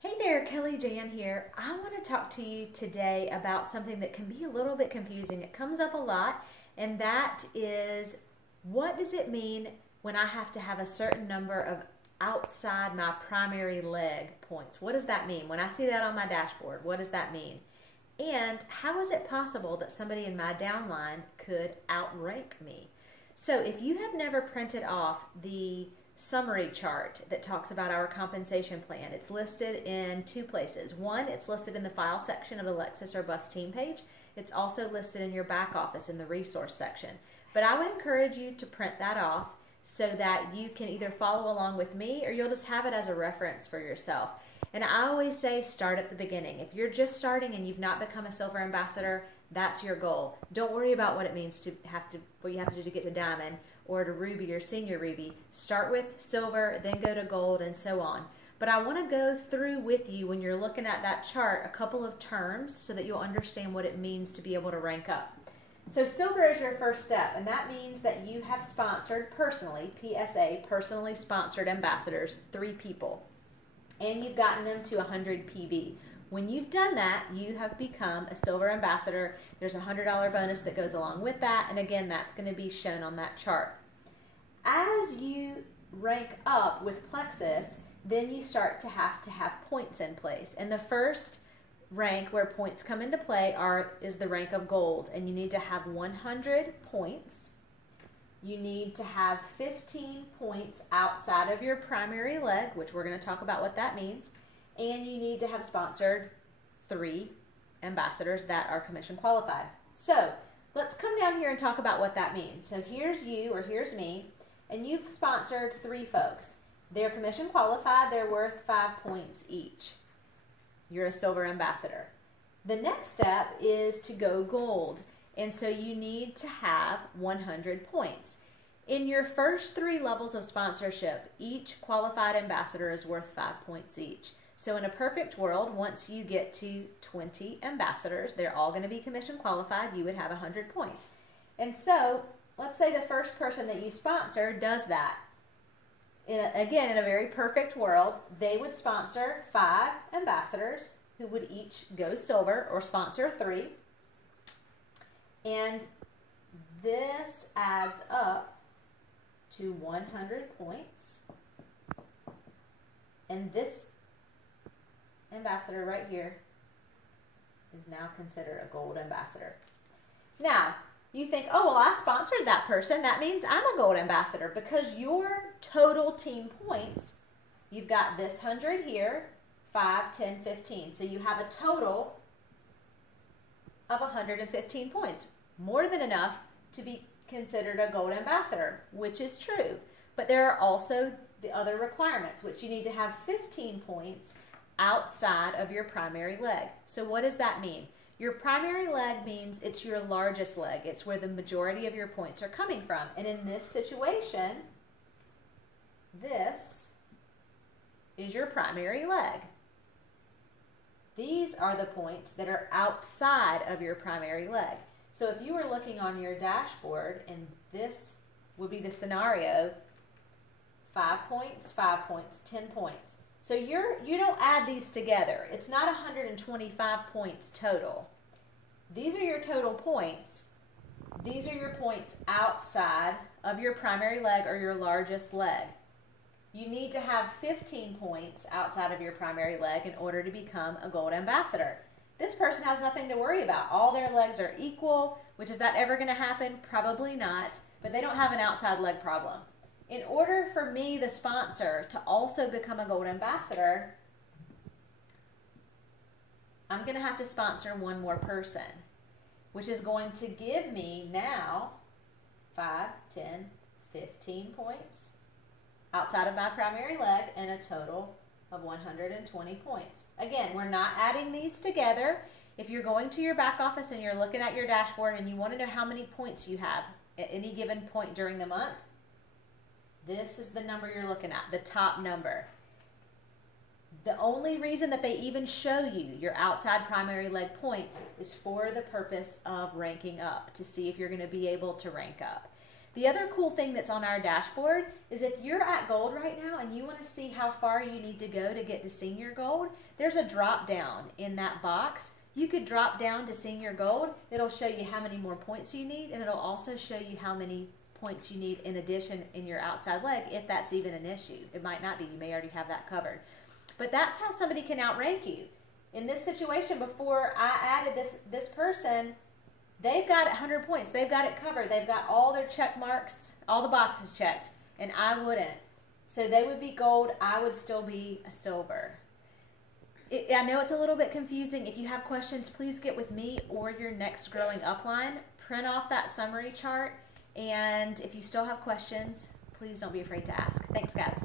Hey there, Kelly Jan here. I want to talk to you today about something that can be a little bit confusing. It comes up a lot, and that is, what does it mean when I have to have a certain number of outside my primary leg points? What does that mean? When I see that on my dashboard, what does that mean? And how is it possible that somebody in my downline could outrank me? So if you have never printed off the summary chart that talks about our compensation plan, it's listed in two places. One, it's listed in the file section of the Lexus or Bus team page. It's also listed in your back office in the resource section. But I would encourage you to print that off so that you can either follow along with me or you'll just have it as a reference for yourself. And I always say start at the beginning. If you're just starting and you've not become a silver ambassador, that's your goal. Don't worry about what it means what you have to do to get to diamond or to ruby or senior ruby. Start with silver, then go to gold, and so on. But I want to go through with you, when you're looking at that chart, a couple of terms so that you'll understand what it means to be able to rank up. So silver is your first step, and that means that you have sponsored personally, PSA, personally sponsored ambassadors, 3 people. And you've gotten them to 100 PV. When you've done that, you have become a silver ambassador. There's a $100 bonus that goes along with that, and again, that's going to be shown on that chart. As you rank up with Plexus, then you start to have points in place. And the first rank where points come into play is the rank of gold, and you need to have 100 points. You need to have 15 points outside of your primary leg, which we're going to talk about what that means. And you need to have sponsored 3 ambassadors that are commission qualified. So let's come down here and talk about what that means. So here's you, or here's me, and you've sponsored 3 folks. They're commission qualified. They're worth 5 points each. You're a silver ambassador. The next step is to go gold. And so you need to have 100 points. In your first 3 levels of sponsorship, each qualified ambassador is worth 5 points each. So in a perfect world, once you get to 20 ambassadors, they're all going to be commission qualified, you would have 100 points. And so let's say the first person that you sponsor does that. Again, in a very perfect world, they would sponsor 5 ambassadors who would each go silver, or sponsor 3. And this adds up to 100 points. And this ambassador right here is now considered a gold ambassador. Now, you think, oh, well, I sponsored that person. That means I'm a gold ambassador, because your total team points, you've got this 100 here, 5, 10, 15. So you have a total of 115 points, more than enough to be considered a gold ambassador, which is true. But there are also the other requirements, which you need to have 15 points outside of your primary leg. So what does that mean? Your primary leg means it's your largest leg. It's where the majority of your points are coming from. And in this situation, this is your primary leg. These are the points that are outside of your primary leg. So if you were looking on your dashboard, and this would be the scenario, 5 points, 5 points, 10 points. So you don't add these together. It's not 125 points total. These are your total points. These are your points outside of your primary leg or your largest leg. You need to have 15 points outside of your primary leg in order to become a gold ambassador. This person has nothing to worry about. All their legs are equal, which is that ever going to happen? Probably not, but they don't have an outside leg problem. In order for me, the sponsor, to also become a gold ambassador, I'm going to have to sponsor 1 more person, which is going to give me now 5, 10, 15 points outside of my primary leg and a total of 120 points. Again, we're not adding these together. If you're going to your back office and you're looking at your dashboard and you want to know how many points you have at any given point during the month, this is the number you're looking at, the top number. The only reason that they even show you your outside primary leg points is for the purpose of ranking up, to see if you're going to be able to rank up. The other cool thing that's on our dashboard is if you're at gold right now and you want to see how far you need to go to get to senior gold, there's a drop down in that box. You could drop down to senior gold. It'll show you how many more points you need, and it'll also show you how many points you need in addition in your outside leg, if that's even an issue. It might not be. You may already have that covered. But that's how somebody can outrank you. In this situation, before I added this person, they've got 100 points. They've got it covered. They've got all their check marks, all the boxes checked, and I wouldn't. So they would be gold. I would still be a silver. I know it's a little bit confusing. If you have questions, please get with me or your next growing upline. Print off that summary chart, and if you still have questions, please don't be afraid to ask. Thanks, guys.